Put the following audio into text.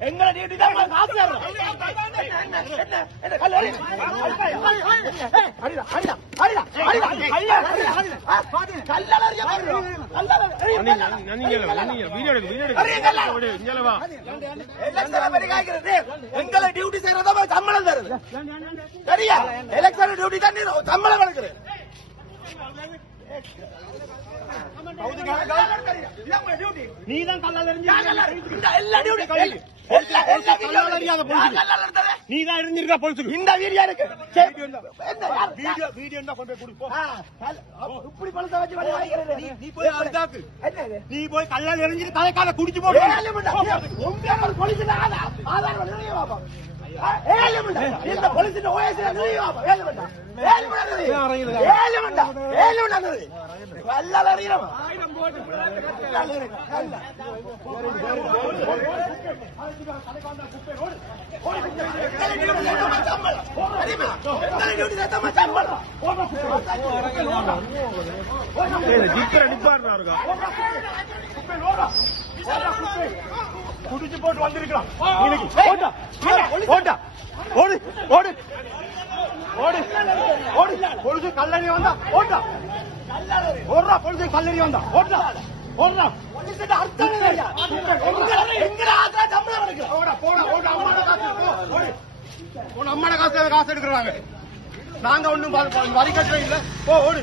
எங்களை டியூட்டி தான் காசு எங்களை டியூட்டி செய்யறதா சம்பளம் தருது சரியா? எலெக்ஷன் டியூட்டி தான் சம்பளம் எடுக்குது. நீதான் கல்லால் நீதான் எரிஞ்சிருக்கா போலீஸுக்கு இந்த வீடியோ இருக்கு. வீடியோ இப்படி பழத்தை வச்சு நீ போய் அதுதாக்கு நீ போய் கல்லால் எரிஞ்சிட்டு தலைக்கால குடிச்சு போட்டு இந்த போலீஸ் குடிச்சு போட்டு வந்திருக்கலாம். பொழுது கல்லறி வந்தா ஓட்டா ஓடுறா. பொழுது கல்லறி வந்தா ஓட்டா ஓடுறா. அம்மான காசு எடுக்கிறாங்க. நாங்க ஒண்ணும் வரி கட்டுறோம் இல்ல. ஓடு